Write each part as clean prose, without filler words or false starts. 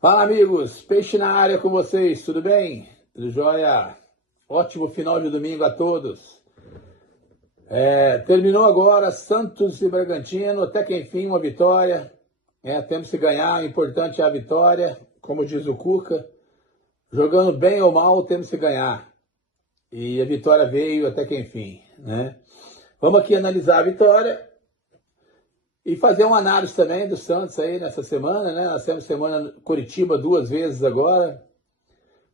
Fala, amigos, peixe na área com vocês, tudo bem? Tudo jóia? Ótimo final de domingo a todos. Terminou agora Santos e Bragantino, até que enfim uma vitória. Temos que ganhar, o importante é a vitória, como diz o Cuca. Jogando bem ou mal, temos que ganhar. E a vitória veio até que enfim, né? Vamos aqui analisar a vitória e fazer uma análise também do Santos aí nessa semana, né? Nós temos semana Curitiba 2 vezes agora,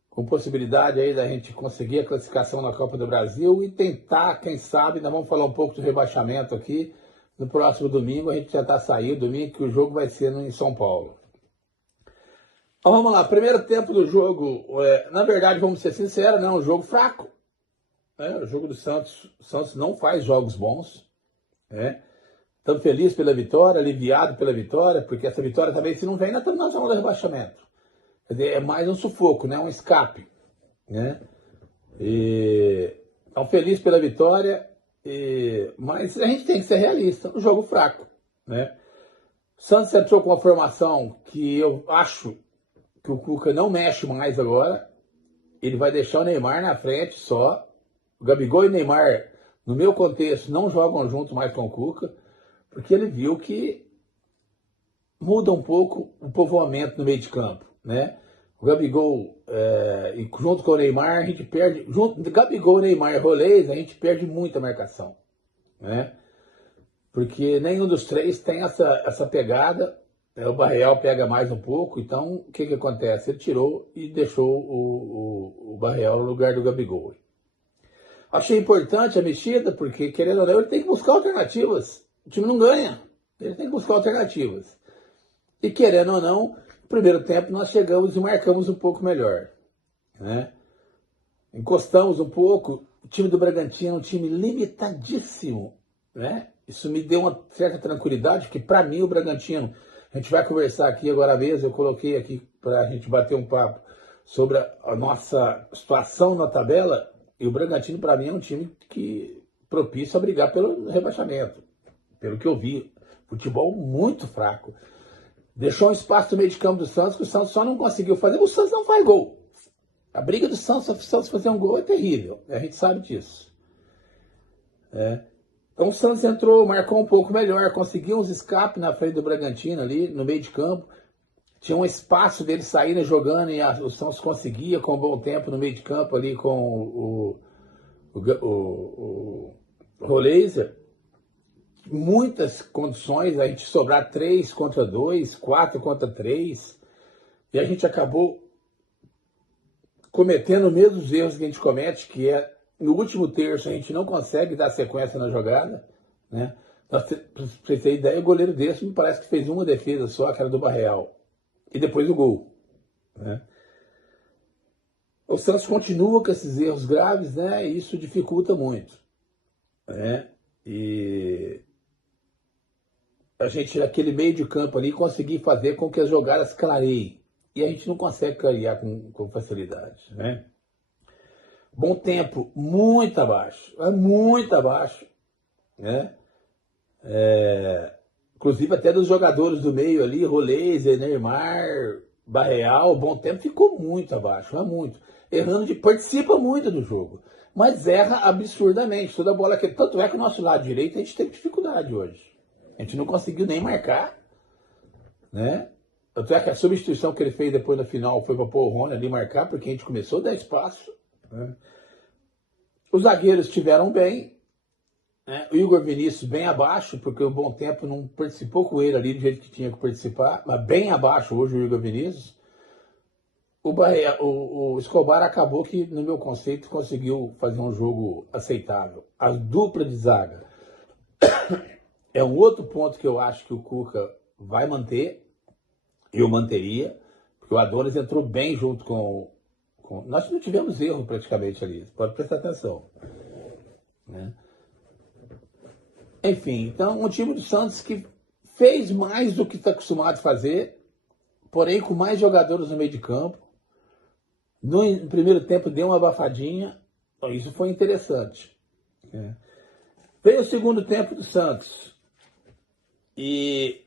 com possibilidade aí da gente conseguir a classificação na Copa do Brasil e tentar, quem sabe, nós vamos falar um pouco do rebaixamento aqui. No próximo domingo, a gente já está saindo, domingo que o jogo vai ser em São Paulo. Então vamos lá, primeiro tempo do jogo, na verdade, vamos ser sinceros, né? Um jogo fraco. O jogo do Santos, o Santos não faz jogos bons, né? Estamos felizes pela vitória, aliviado pela vitória, porque essa vitória também, se não vem, nós estamos na zona do rebaixamento. Quer dizer, é mais um sufoco, né? Um escape, né? Então, feliz pela vitória, mas a gente tem que ser realista, um jogo fraco, né? O Santos entrou com uma formação que eu acho que o Cuca não mexe mais agora. Ele vai deixar o Neymar na frente só. O Gabigol e o Neymar, no meu contexto, não jogam junto mais com o Cuca, porque ele viu que muda um pouco o povoamento no meio de campo, né? O Gabigol, junto com o Neymar, a gente perde, Gabigol, Neymar e Rolês, a gente perde muita marcação, né? Porque nenhum dos três tem essa pegada, o Barreal pega mais um pouco, então o que acontece? Ele tirou e deixou o Barreal no lugar do Gabigol. Achei importante a mexida, porque querendo ou não, ele tem que buscar alternativas. O time não ganha, ele tem que buscar alternativas. E querendo ou não, no primeiro tempo nós chegamos e marcamos um pouco melhor, né? Encostamos um pouco, o time do Bragantino é um time limitadíssimo, né? Isso me deu uma certa tranquilidade, porque para mim o Bragantino, a gente vai conversar aqui agora mesmo, eu coloquei aqui para a gente bater um papo sobre a nossa situação na tabela, e o Bragantino para mim é um time que propício a brigar pelo rebaixamento. Pelo que eu vi, futebol muito fraco. Deixou um espaço no meio de campo do Santos, que o Santos só não conseguiu fazer. O Santos não faz gol. A briga do Santos, o Santos fazer um gol é terrível. A gente sabe disso. Então o Santos entrou, marcou um pouco melhor, conseguiu uns escapes na frente do Bragantino ali, no meio de campo. Tinha um espaço dele saírem jogando e o Santos conseguia com um bom tempo no meio de campo ali com o Roleiser. Muitas condições, a gente sobrar 3 contra 2, 4 contra 3, e a gente acabou cometendo os mesmos erros que a gente comete, que é no último terço a gente não consegue dar sequência na jogada, né? Pra você ter ideia, o goleiro desse me parece que fez uma defesa só, que era do Barreal, e depois o gol, né? O Santos continua com esses erros graves, né? E isso dificulta muito, né? E a gente, naquele meio de campo ali, conseguir fazer com que as jogadas clareiem. E a gente não consegue clarear com facilidade, né? Bom tempo, muito abaixo, né? Inclusive até dos jogadores do meio ali, Rolês, Neymar, Barreal, bom tempo ficou muito abaixo, muito. Participa muito do jogo, mas erra absurdamente. Toda bola que. Tanto é que o nosso lado direito a gente teve dificuldade hoje. A gente não conseguiu nem marcar, né? Tanto é que a substituição que ele fez depois no final foi para pôr o Rony ali marcar, porque a gente começou a dar espaço, né? Os zagueiros estiveram bem, né? O Igor Vinícius bem abaixo, porque o Bom Tempo não participou com ele ali do jeito que tinha que participar, mas bem abaixo hoje o Igor Vinícius. O Escobar acabou que, no meu conceito, conseguiu fazer um jogo aceitável. A dupla de zaga é um outro ponto que eu acho que o Cuca vai manter, eu manteria, porque o Adonis entrou bem junto com... Nós não tivemos erro praticamente ali, pode prestar atenção, né? Enfim, então um time do Santos que fez mais do que está acostumado a fazer, porém com mais jogadores no meio de campo. No primeiro tempo deu uma abafadinha, então isso foi interessante, né? Veio o segundo tempo do Santos. E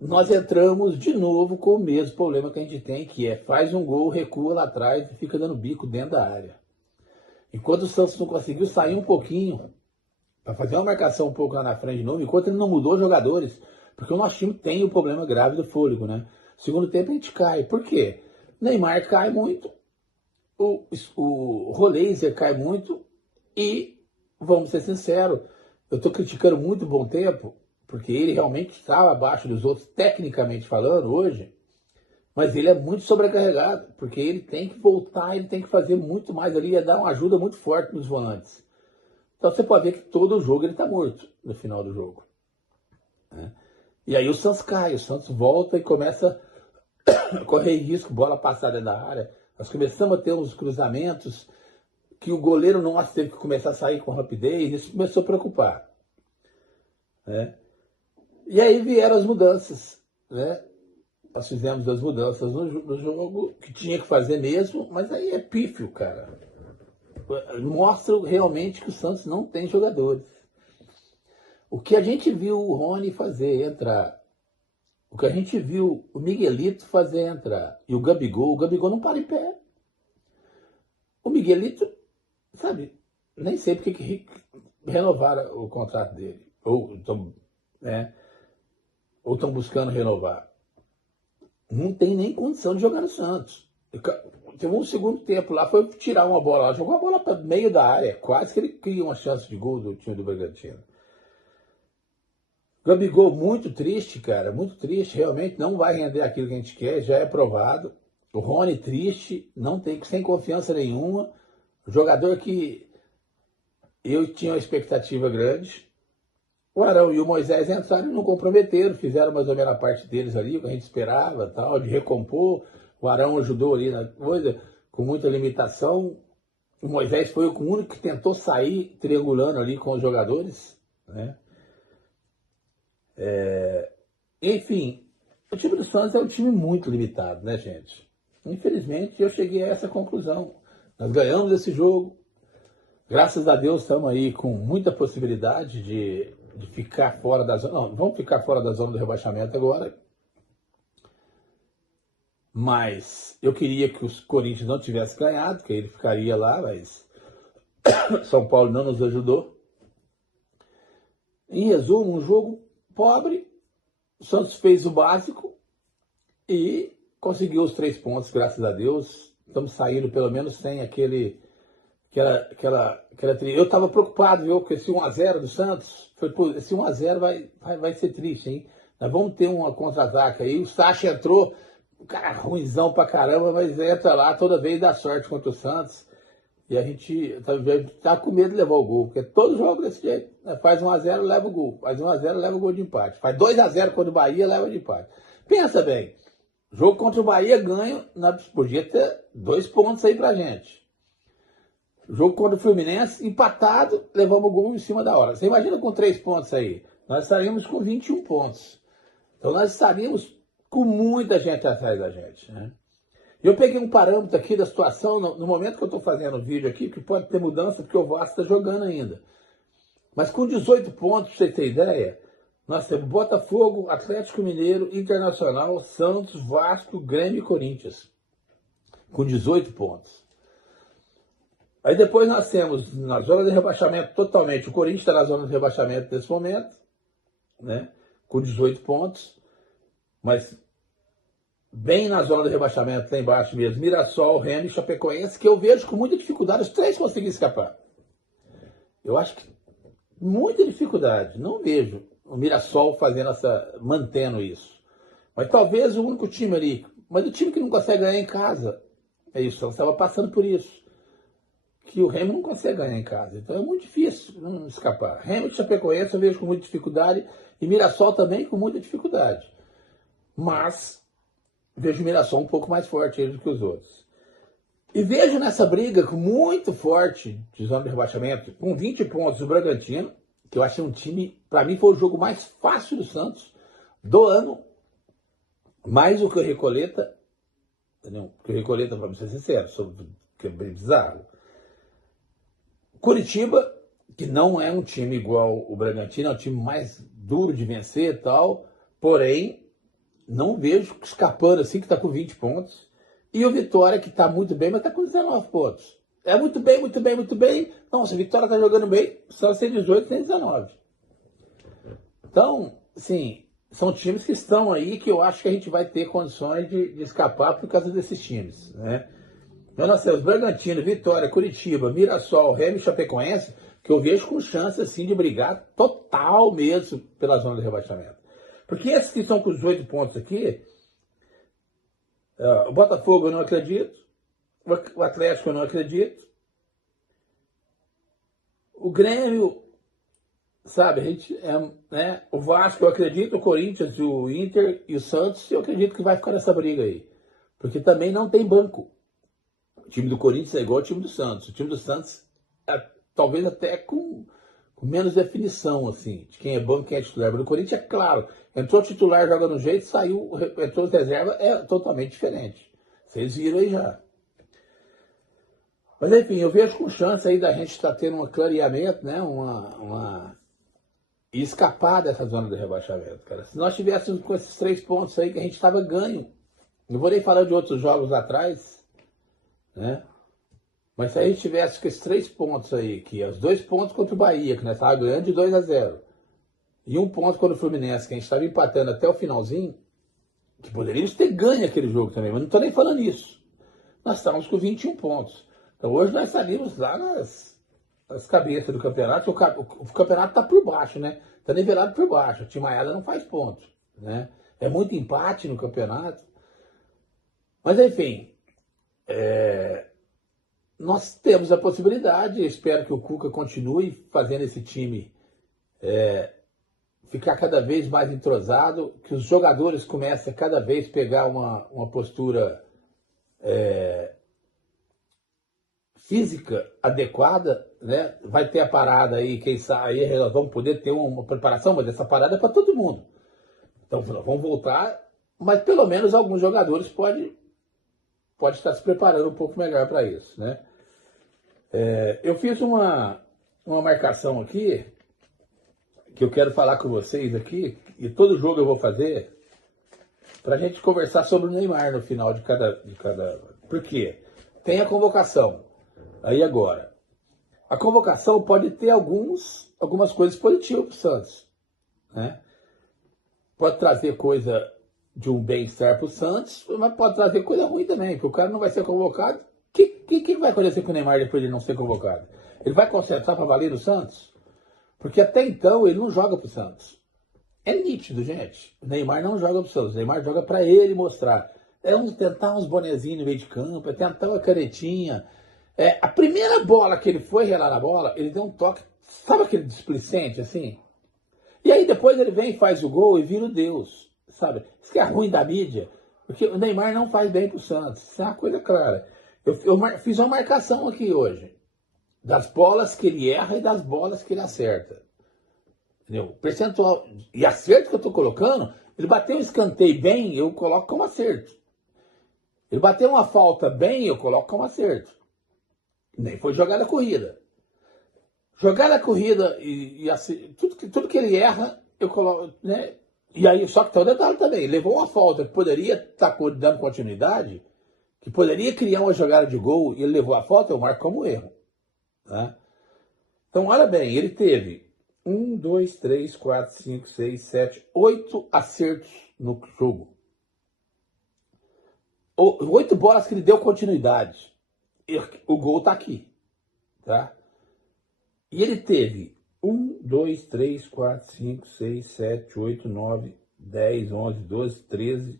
nós entramos de novo com o mesmo problema que a gente tem, que é faz um gol, recua lá atrás e fica dando bico dentro da área. Enquanto o Santos não conseguiu sair um pouquinho para fazer uma marcação um pouco lá na frente de novo, enquanto ele não mudou os jogadores, porque o nosso time tem o problema grave do fôlego, né? Segundo tempo a gente cai. Por quê? Neymar cai muito, o Roleiser cai muito e, vamos ser sinceros, eu estou criticando muito o Bom Tempo, porque ele realmente estava abaixo dos outros, tecnicamente falando, hoje, mas ele é muito sobrecarregado, porque ele tem que voltar, ele tem que fazer muito mais ali, ia dar uma ajuda muito forte nos volantes. Então você pode ver que todo o jogo ele está morto no final do jogo, né? E aí o Santos cai, o Santos volta e começa a correr risco, bola passada da área. Nós começamos a ter uns cruzamentos que o goleiro nosso teve que começar a sair com rapidez, isso começou a preocupar, né? E aí vieram as mudanças, né? Nós fizemos as mudanças no jogo, que tinha que fazer mesmo, mas aí é pífio, cara. Mostra realmente que o Santos não tem jogadores. O que a gente viu o Rony fazer entrar, o que a gente viu o Miguelito fazer entrar, e o Gabigol não para em pé. O Miguelito, sabe, nem sei porque que renovaram o contrato dele, ou estão buscando renovar. Não tem nem condição de jogar no Santos. Teve um segundo tempo lá, foi tirar uma bola lá, jogou a bola para meio da área, quase que ele cria uma chance de gol do time do Bragantino. Gabigol muito triste, cara, muito triste, realmente não vai render aquilo que a gente quer, já é provado. O Rony triste, não tem, sem confiança nenhuma. Jogador que eu tinha uma expectativa grande. O Arão e o Moisés entraram e não comprometeram, fizeram mais ou menos a parte deles ali, o que a gente esperava, tal, de recompor. O Arão ajudou ali na coisa, com muita limitação. O Moisés foi o único que tentou sair triangulando ali com os jogadores, né? Enfim, o time do Santos é um time muito limitado, né, gente? Infelizmente, eu cheguei a essa conclusão. Nós ganhamos esse jogo. Graças a Deus, estamos aí com muita possibilidade de ficar fora da zona. Não, vamos ficar fora da zona do rebaixamento agora. Mas eu queria que os Corinthians não tivessem ganhado, que ele ficaria lá, mas São Paulo não nos ajudou. Em resumo, um jogo pobre. O Santos fez o básico e conseguiu os 3 pontos, graças a Deus. Estamos saindo pelo menos sem eu estava preocupado, viu? Porque esse 1-0 do Santos, esse 1-0 vai ser triste, hein? Nós vamos ter uma contra-ataque aí. O Sacha entrou, o cara ruimzão pra caramba, mas entra lá toda vez dá sorte contra o Santos. E a gente tá com medo de levar o gol, porque todo jogo desse jeito, né? Faz 1-0, leva o gol. Faz 1-0, leva o gol de empate. Faz 2-0 contra o Bahia, leva de empate. Pensa bem, jogo contra o Bahia ganho, podia ter 2 pontos aí pra gente. Jogo contra o Fluminense, empatado, levamos o gol em cima da hora. Você imagina com 3 pontos aí? Nós estaríamos com 21 pontos. Então nós estaríamos com muita gente atrás da gente, né? Eu peguei um parâmetro aqui da situação, no momento que eu estou fazendo o vídeo aqui, que pode ter mudança, porque o Vasco está jogando ainda. Mas com 18 pontos, pra você ter ideia, nós temos Botafogo, Atlético Mineiro, Internacional, Santos, Vasco, Grêmio e Corinthians. Com 18 pontos. Aí depois nós temos, na zona de rebaixamento, totalmente, o Corinthians está na zona de rebaixamento nesse momento, né? Com 18 pontos, mas bem na zona de rebaixamento, lá embaixo mesmo, Mirassol, Remo e Chapecoense, que eu vejo com muita dificuldade, os 3 conseguiram escapar. Eu acho que muita dificuldade, não vejo o Mirassol mantendo isso. Mas talvez o único time ali, mas o time que não consegue ganhar em casa, é isso, nós estava passando por isso. Que o Remo não consegue ganhar em casa. Então é muito difícil não escapar. Remo e Chapecoense eu vejo com muita dificuldade e Mirassol também com muita dificuldade. Mas vejo o Mirassol um pouco mais forte do que os outros. E vejo nessa briga muito forte de zona de rebaixamento, com 20 pontos o Bragantino, que eu achei um time, para mim foi o jogo mais fácil do Santos do ano, mais do que o Recoleta, entendeu? Porque o Recoleta, para ser sincero, que é bem bizarro. Curitiba, que não é um time igual o Bragantino, é um time mais duro de vencer e tal, porém, Não vejo escapando assim, que está com 20 pontos. E o Vitória, que está muito bem, mas está com 19 pontos. É muito bem, muito bem, muito bem. Nossa, o Vitória está jogando bem, só tem 18, tem 19. Então, sim, são times que estão aí que eu acho que a gente vai ter condições de escapar por causa desses times, né? Então, nós temos Bragantino, Vitória, Curitiba, Mirassol, Remo e Chapecoense, que eu vejo com chance assim de brigar total mesmo pela zona de rebaixamento. Porque esses que estão com os 8 pontos aqui, o Botafogo eu não acredito, o Atlético eu não acredito, o Grêmio, sabe, a gente, né, o Vasco eu acredito, o Corinthians, o Inter e o Santos, eu acredito que vai ficar nessa briga aí. Porque também não tem banco. O time do Corinthians é igual ao time do Santos. O time do Santos talvez até com menos definição, assim, de quem é banco e quem é titular. Mas no Corinthians, é claro, entrou titular, joga no jeito, saiu, entrou reserva, é totalmente diferente. Vocês viram aí já. Mas enfim, eu vejo com chance aí da gente estar tendo um clareamento, né, e escapar dessa zona de rebaixamento, cara. Se nós tivéssemos com esses 3 pontos aí que a gente estava ganho, não vou nem falar de outros jogos atrás, né? Mas se a gente tivesse com esses 3 pontos aí, que é os 2 pontos contra o Bahia, que nós estávamos ganhando de 2-0, e 1 ponto contra o Fluminense, que a gente estava empatando até o finalzinho, que poderíamos ter ganho aquele jogo também, mas não estou nem falando isso. Nós estávamos com 21 pontos. Então hoje nós saímos lá nas cabeças do campeonato, o campeonato está por baixo, né? Está nivelado por baixo, a Timaiada não faz pontos, né? É muito empate no campeonato. Mas enfim, nós temos a possibilidade, espero que o Cuca continue fazendo esse time ficar cada vez mais entrosado, que os jogadores comecem a cada vez pegar uma postura física adequada, né? Vai ter a parada aí, quem sabe aí nós vamos poder ter uma preparação, mas essa parada é para todo mundo. Então vamos voltar, mas pelo menos alguns jogadores pode estar se preparando um pouco melhor para isso, né? Eu fiz uma marcação aqui, que eu quero falar com vocês aqui, e todo jogo eu vou fazer, para a gente conversar sobre o Neymar no final de cada... Por quê? Tem a convocação. Aí agora, a convocação pode ter algumas coisas positivas para o Santos, né? Pode trazer coisa de um bem-estar para o Santos, mas pode trazer coisa ruim também, porque o cara não vai ser convocado. O que vai acontecer com o Neymar depois de ele não ser convocado? Ele vai concentrar para valer no Santos? Porque até então ele não joga para o Santos. É nítido, gente. O Neymar não joga para o Santos. O Neymar joga para ele mostrar. Tentar uns bonezinhos no meio de campo, tentar uma canetinha. A primeira bola que ele foi relar na bola, ele deu um toque, sabe aquele displicente assim? E aí depois ele vem, faz o gol e vira o Deus, sabe? Isso que é ruim da mídia, porque o Neymar não faz bem pro Santos, isso é uma coisa clara. Eu fiz uma marcação aqui hoje, das bolas que ele erra e das bolas que ele acerta. Entendeu? O percentual e acerto que eu tô colocando, ele bateu um escanteio bem, eu coloco como acerto. Ele bateu uma falta bem, eu coloco como acerto. Nem foi jogada corrida. Jogada corrida e assim, tudo que ele erra, eu coloco, né? E aí, só que tem um detalhe também, ele levou uma falta que poderia estar dando continuidade, que poderia criar uma jogada de gol, e ele levou a falta, eu marco como erro. Tá? Então, olha bem, ele teve 1, 2, 3, 4, 5, 6, 7, 8 acertos no jogo. 8 bolas que ele deu continuidade. O gol tá aqui, tá? E ele teve 1, 2, 3, 4, 5, 6, 7, 8, 9, 10, 11, 12, 13,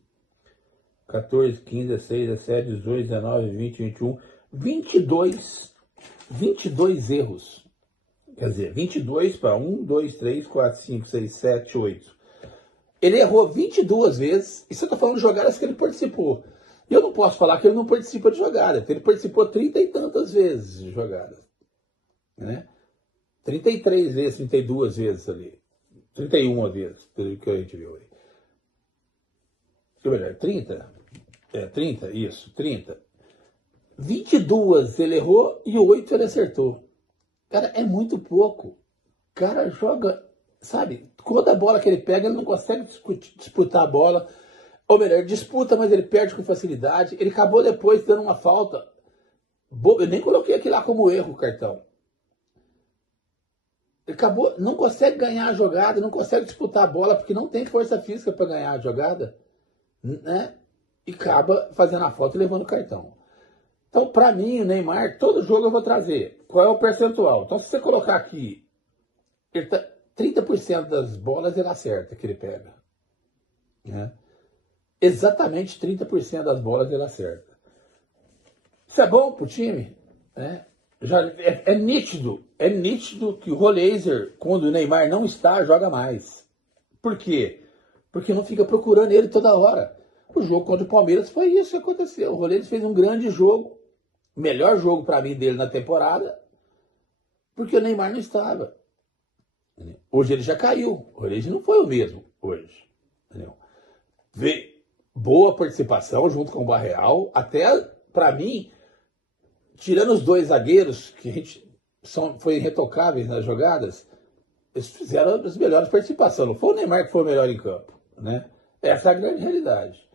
14, 15, 16, 17, 18, 19, 20, 21, 22 erros. Quer dizer, 22 para 1, 2, 3, 4, 5, 6, 7, 8. Ele errou 22 vezes, e você está falando de jogadas que ele participou. E eu não posso falar que ele não participa de jogada, porque ele participou 30 e tantas vezes de jogadas. Né? 33 vezes, 32 vezes ali. 31 vezes, pelo que a gente viu aí. Ou melhor, 30? 30, isso, 30. 22 ele errou e 8 ele acertou. Cara, é muito pouco. O cara joga, sabe, toda a bola que ele pega, ele não consegue disputar a bola. Ou melhor, ele disputa, mas ele perde com facilidade. Ele acabou depois dando uma falta. Eu nem coloquei aquilo lá como erro, o cartão. Ele acabou, não consegue ganhar a jogada, não consegue disputar a bola, porque não tem força física para ganhar a jogada, né? E acaba fazendo a falta e levando o cartão. Então, para mim, o Neymar, todo jogo eu vou trazer. Qual é o percentual? Então, se você colocar aqui, 30% das bolas ele acerta que ele pega. Né? Exatamente 30% das bolas ele acerta. Isso é bom pro time, né? Já é nítido que o Roleiser, quando o Neymar não está, joga mais. Por quê? Porque não fica procurando ele toda hora. O jogo contra o Palmeiras foi isso que aconteceu. O Roleiser fez um grande jogo, o melhor jogo para mim dele na temporada, porque o Neymar não estava. Hoje ele já caiu. O Roleiser não foi o mesmo hoje. Entendeu? Boa participação junto com o Barreal, até para mim, tirando os dois zagueiros, que a gente foi irretocáveis nas jogadas, eles fizeram as melhores participações. Não foi o Neymar que foi o melhor em campo. Né? Essa é a grande realidade.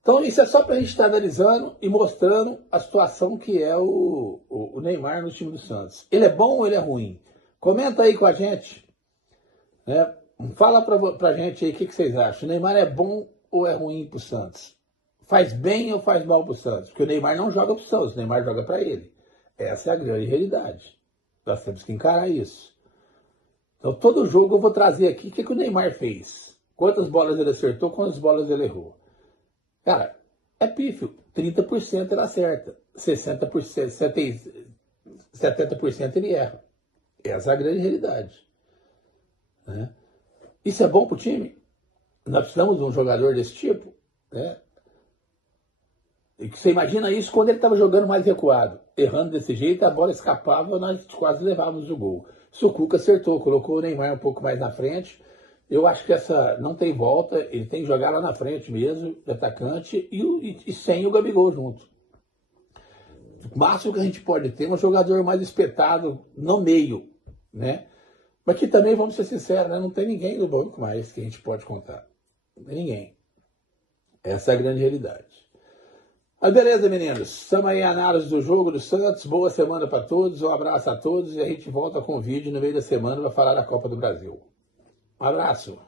Então isso é só para a gente estar analisando e mostrando a situação que é o Neymar no time do Santos. Ele é bom ou ele é ruim? Comenta aí com a gente. Né? Fala pra gente aí o que vocês acham. O Neymar é bom ou é ruim pro Santos? Faz bem ou faz mal pro Santos? Porque o Neymar não joga pro Santos, o Neymar joga para ele. Essa é a grande realidade. Nós temos que encarar isso. Então todo jogo eu vou trazer aqui o que o Neymar fez. Quantas bolas ele acertou, quantas bolas ele errou. Cara, é pífio. 30% ele acerta. 60%, 70% ele erra. Essa é a grande realidade. Né? Isso é bom pro time? Nós precisamos de um jogador desse tipo? Né? E você imagina isso quando ele estava jogando mais recuado. Errando desse jeito, a bola escapava, nós quase levávamos o gol. Se o Cuca acertou, colocou o Neymar um pouco mais na frente, eu acho que essa não tem volta, ele tem que jogar lá na frente mesmo, de atacante, e sem o Gabigol junto. O máximo que a gente pode ter é um jogador mais espetado no meio, né? Mas que também, vamos ser sinceros, né? Não tem ninguém no banco mais que a gente pode contar. Não tem ninguém. Essa é a grande realidade. Mas beleza, meninos. Estamos aí a análise do jogo do Santos. Boa semana para todos. Um abraço a todos e a gente volta com o vídeo no meio da semana para falar da Copa do Brasil. Um abraço.